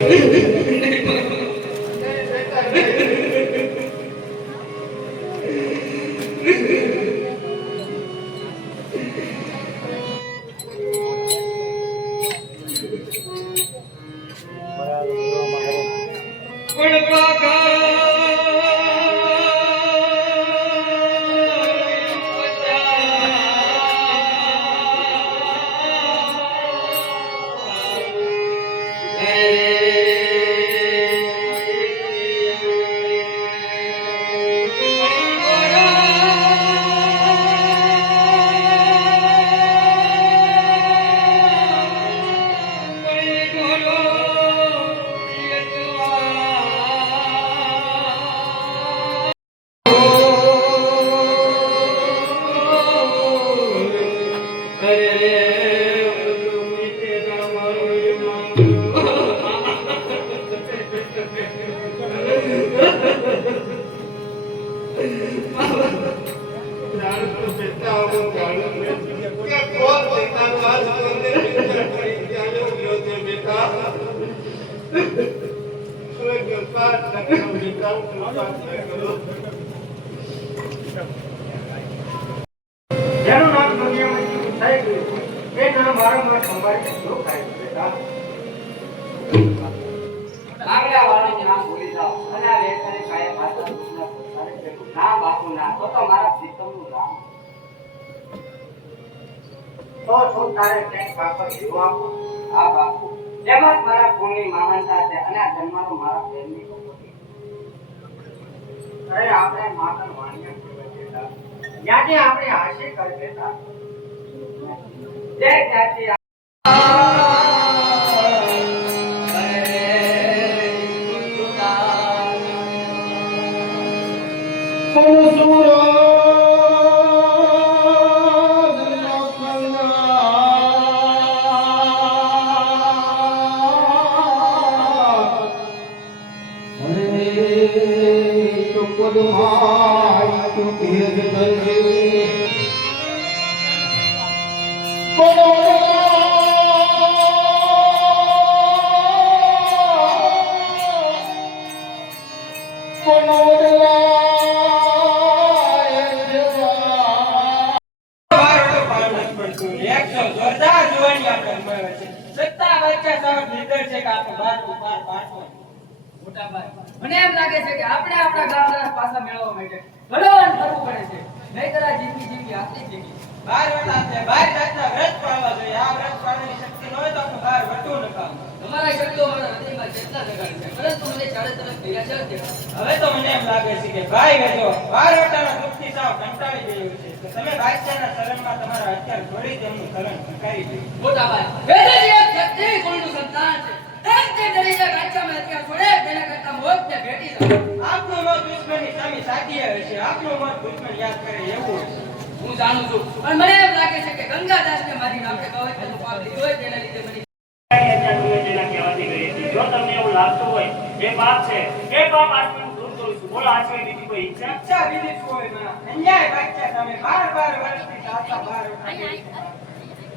Thank you. જેનું નામ દુનિયામાં જીવ ગયું એ નામ તો તો મારા પ્રીતમનું તારે કંઈક બાપા? આ બાપુ તેમજ મારા કુળની મહાનતા છે અને આ જન્મનો મારા પ્રેમની આપણે માતર વાણિયા કહેવાય આપણે હાસ્ય કરે બેટા. જય જ્ઞાતિ મને એમ લાગે છે કે આપણે આપણા ગામના પાસા મેળવવા માટે ભલવાન કરવું પડે છે. નહીં આ જિંદગી જીવી આટલી જિંદગી. બાર વટા છે, બાર જાતના વ્રત પાળવા જોઈએ. આ વ્રત પાળવાની શક્તિ ન હોય તો આપણે બાર વટવું નકામું. તમારા શબ્દો મારા હૃદયમાં જેટલા જગાડે છે પરંતુ મને ચારે તરફ ભેગા છે હવે તો મને એમ લાગે છે કે ભાઈ વેજો બાર વટાના દુઃખથી સાવ કંટાળી ગયું છે તો તમે બાદશાહના શરણમાં તમારા અત્યાર છોડી તેમનું શરણ સ્વીકારી લ્યો. મોટા ભાઈ વેદજી એક ક્ષત્રિય કુળનું સંતાન છે એક જે ડરીને ગાંચામાં હથિયાર છોડે તેના કરતાં મોતને ભેટી જાય આપણું મોત દુશ્મનની સામે સાચી આવે છે આપનું મત દુશ્મન યાદ કરે એવું હું જાણું છું. પણ મને એમ લાગે છે કે ગંગાદાસને મારી નામે કહેવાય તો પાપ લીધું હોય તેના લીધે મને જો તમને એવું લાગતું હોય એ પાપ છે. એ પાપ આજથી દૂર કરું છું. બોલો આ સિવાય બીજી કોઈ ઈચ્છા? ઈચ્છા બીજી શું હોય અન્યાય બાદશાહ સામે બાર બાર વર્ષથી ચાલતા બાર વટા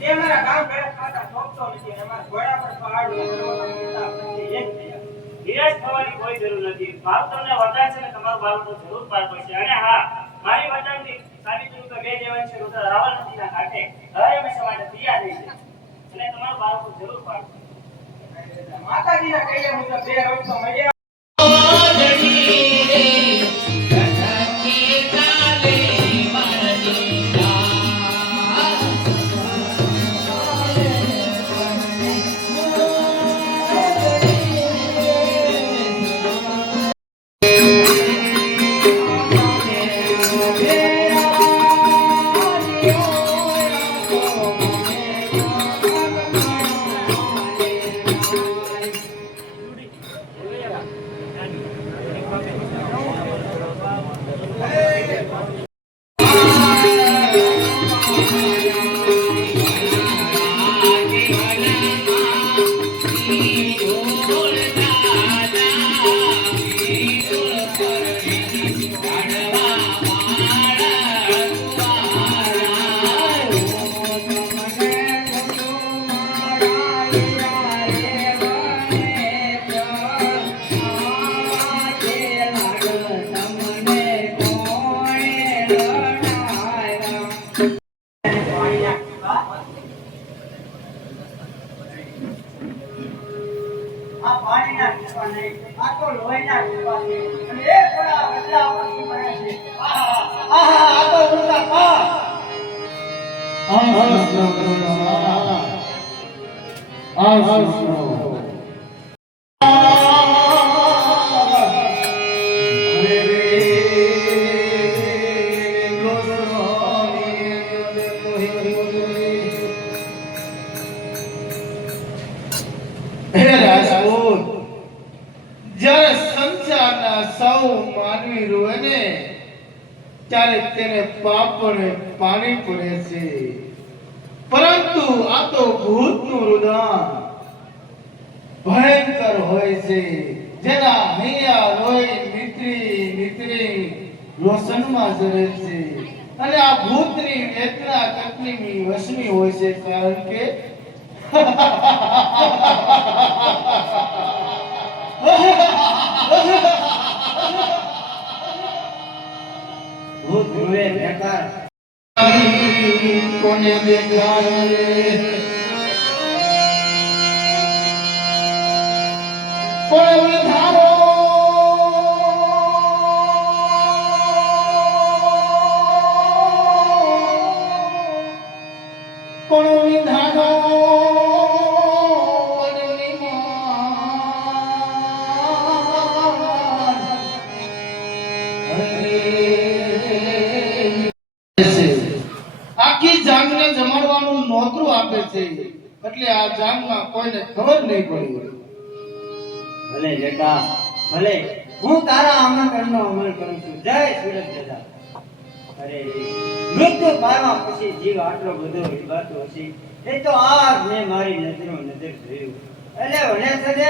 તે મારા ગામ ઘરે ખાતા નથી ઘોડા પર પહાડું થયા. નિરાશ થવાની કોઈ જરૂર નથી. બાપ તમને વટાણ છે ને તમારું બાળકો જરૂર પાર પડશે. અને હા મારી વટાણથી સાબિત થયું બે દેવાન છે, રુદ્ર રાવણ નદીના કાંઠે. હર હંમેશા માટે તૈયાર રહી તમારું બાળકો જરૂર પડશે માતાજીના કહ્યા મુજબ બે રસ્તો મળ્યા હે રોશનમાં જરે છે. અને આ ભૂતની વેદના તકલીફની વસમી હોય છે કારણ કે ભૂત રૂવે બેકાર. કોને બેકાર પણ પણ વિધાનો? આખી જાંગને જમાડવાનું નોતરું આપે છે. એટલે આ જાંગમાં કોઈને ખબર નહીં પડી. ભલે જેટા ભલે. હું તારા આમંત્રણનો અમલ કરું છું. જય સુરત દાદા. અરે મૃત્યુ પામવા પછી જીવ આટલો બધો હિંબાતો હશે એ તો આજ મેં મારી નજરો નજર જોયું એટલે વને સદે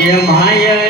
કે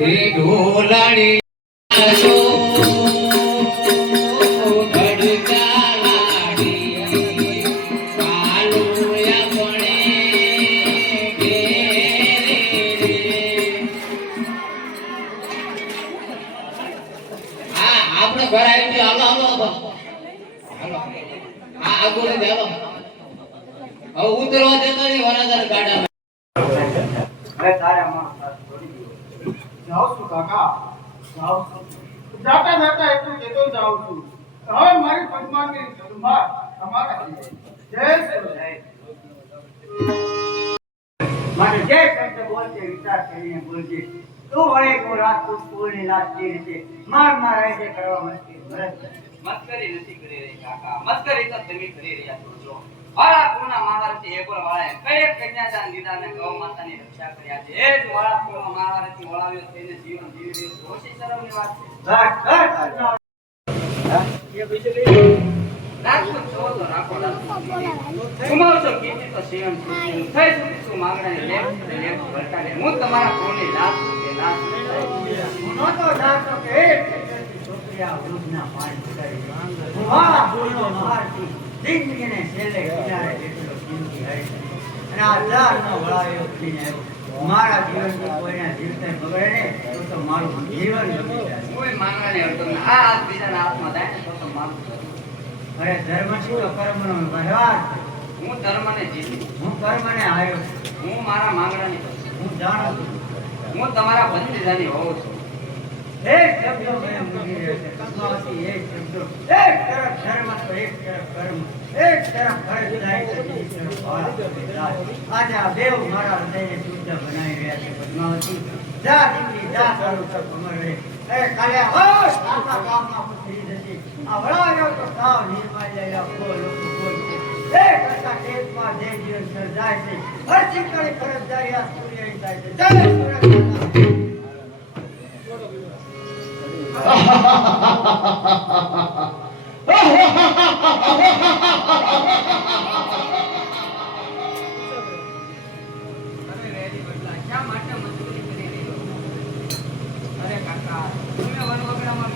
એ ઢોલાડી શબ્દ વિચાર કરીને બોલજે. તું વળે કો રાજપૂત કુળની લાજતી રીતે માર માર આજે કરવા મસ્તી ભરત મસ્કરી નથી કરી રહી કાકા. મસ્કરી તો તમે કરી રહ્યા છો જો. વાળા કુળના મહારાજથી એક વાળાએ કઈ કન્યાદાન લીધા ને ગૌ માતાની રક્ષા કર્યા છે એ જ વાળા કુળના મહારાજથી વળાવ્યો થઈને જીવન જીવી રહ્યો છે. ઓછી શરમની વાત છે. રાખો છો તો રાખો રાખો. ગુમાવશો કીર્તિ તો સૃષ્ટિનું. થઈ સુખીશું માંગણાની લેખ ને ભરતા ભરતાને. હું તમારા કુળની લાજ કે લાજ હું નહોતો જાણતો કે એક ખેતરથી છોકરી આ વૃદ્ધના પાન પુરાવી. હું મારા કુળનો મહાર જિંદગીને છેલ્લે કિનારે જેટલો કિંમતી હરીશ. અને આ દારનો વળાવ્યો બનીને આવ્યો. મારા જીવનથી કોઈના જીવતે બગડે ને તો તો મારું જીવન બગડી જાય. કોઈ માંગણાને અડતો. આ બીજાના હાથમાં ને તો તો મારું અરે ધર્મ શું કર્મ કર્મનો વ્યવહાર છે. હું ધર્મને જીતી. હું ધર્મને હાર્યો. હું મારા માંગણાની હું જાણું હું તમારા બંદીજાની હોઉં છું. એક તો. આજે મારા બનાવી રહ્યા છે, પદ્માવતી. જા, દીકરી, જા, તારું સબ અમર રહે. એ કાલે આ વળાવ્યો તો સાવ નિર્માલ્ય એ કરતા ટેપમાં જે જીવન સર્જાય છે. હર ચિંતાની ફરજદારી આ સૂર્યની થાય છે. જય અરે વેરી બદલા શા માટે મજબૂરી કરી રહ્યો અરે કાકા તમે વનવગડામાં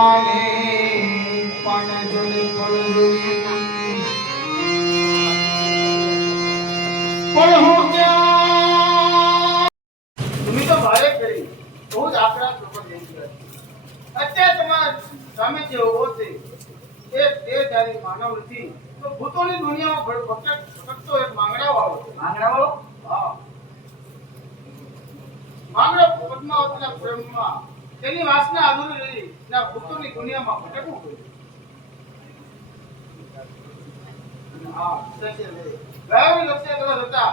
તો ને ભૂતોની દુનિયામાં ભટકવું પડ્યું. હા, સત્ય છે. ગયાની લક્ષ્ય કલર હતા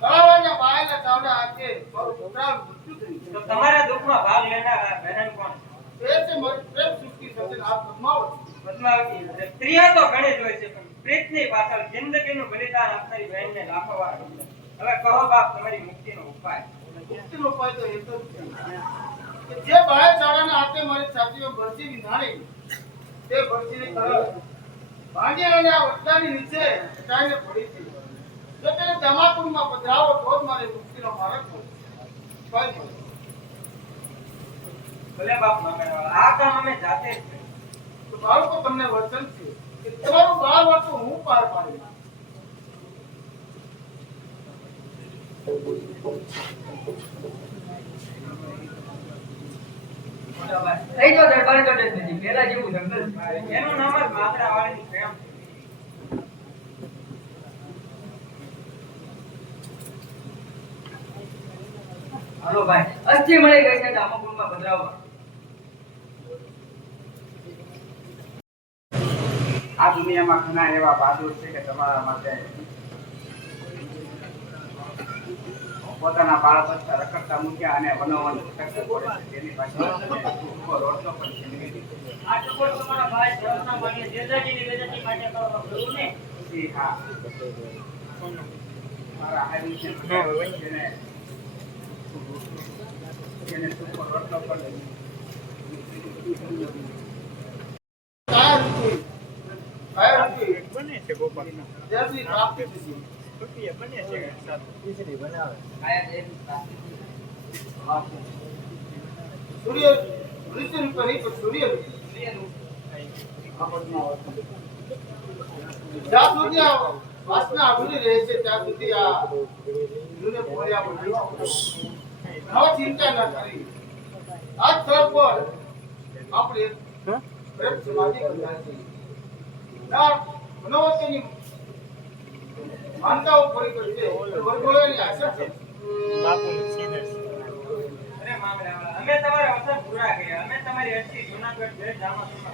તળાવના બાયના ચાવડા હાથે મારું છોકરાનું મૃત્યુ થયું તો તમારા દુઃખમાં ભાગ લેનાર બહેન કોણ? છે પ્રેમ સૃષ્ટિ સાથે આ પદ્માવતી. પદ્માવતી સ્ત્રીઓ તો ઘણી જ હોય છે પણ પ્રીતની પાછળ જિંદગીનું બલિદાન આપનારી બહેનને લાખો વાર હવે કહો બાપ તમારી મુક્તિનો ઉપાય. મુક્તિનો ઉપાય તો એક જ છે. કે જે બાય ચાવડાના હાથે મારી છાતીઓ ભરતી નાણી તે ભરતીની તરફ ભાંજી અને આ વટલાની નીચે ટાઈને પડી છે જો તેને જમાપુરમાં પધરાવો તો જ મારી મુક્તિનો માર્ગ મળશે. ભલે બાપ મંગળવાળા આ કામ અમે જાતે તો મારું તો તમને વચન છે કે તમારું બાર વર્ષ હું પાર પાડી મોટા હાલો ભાઈ, અસ્થિ મળી ગઈ છે અમુકમાં પધરાવવા આ દુનિયામાં ઘણા એવા બહાદુર છે કે તમારા માટે પોતાના બાળ બચ્ચા રખડતા મૂક્યા અને વનોવન ભટકતું પડે છે. તેની પાછળ ઊભો રોટલો પણ છીનવી આ ટુકડો તમારા ભાઈ સહસના માન્ય જેજાજીની બેજાજી માટે કરો ખરું ને? જી હા. મારા આયુષ્ય બચાવ્યો જેને જેને સૂકો રોટલો પણ કાયા રૂપી કાયા રૂપી જ્યાંથી પ્રાપ્તિ થશે. આયા છે સૂર્ય વૃત્તિ રૂપે નહીં પણ સૂર્ય જ્યાં સુધી આ વાસના અધૂરી રહે છે ત્યાં સુધી આ. ચિંતા ન કરી. આ સ્થળ પર આપણે પ્રેમ સમાધિ બંધાય છે ના મનોવતીની માનતાઓ પૂરી કરી છે. વરઘોડાની આશા છે. અરે મામલાવાળા, અમે તમારા વચન પૂરા કર્યા. અમે તમારી અરજી જૂનાગઢ જય જામાતુરમાં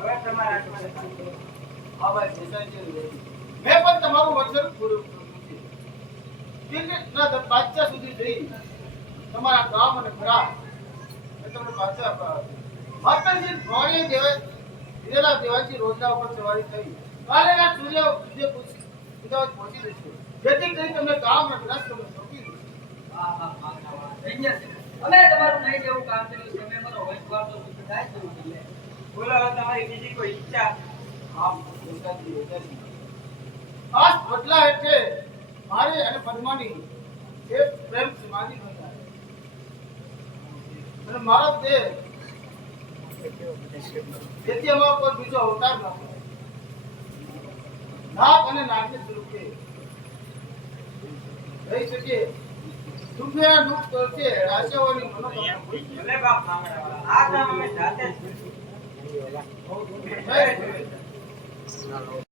હવે તમારા હાથમાં છે. આ વાત દેસાઈજી રહી. મેં પણ તમારું વચન પૂરું દિલ્હીના બાદશાહ સુધી જઈ તમારા કામ અને એ તમને પાછા. માતાજી દેવા- દેવાજી રોજના ઉપર સવારી થઈ. કાલે સૂર્ય સૂર્ય પૂછ- અમદાવાદ પહોંચી જશે જેથી કરી તમને કામ અને વિનાશ તમને સોંપી દઉં. હા હા માંગડાવાળા થઈ ગયા છે અમે તમારું નહીં જેવું કામ કર્યું છે અમે મારો વૈભવ તો થાય છે બોલો હવે તમારી બીજી કોઈ ઈચ્છા આમ દેસાઈજી દેસાઈજી. ખાસ બદલા એટલે મારે અને પદ્માની એક પ્રેમ સમાધિ બંધાય અને મારો દેહ જેથી અમારો કોઈ બીજો અવતાર ન. નાગ અને નાગની રહી શકે દુઃખના દુઃખ કરશે આશાઓની મનોકામના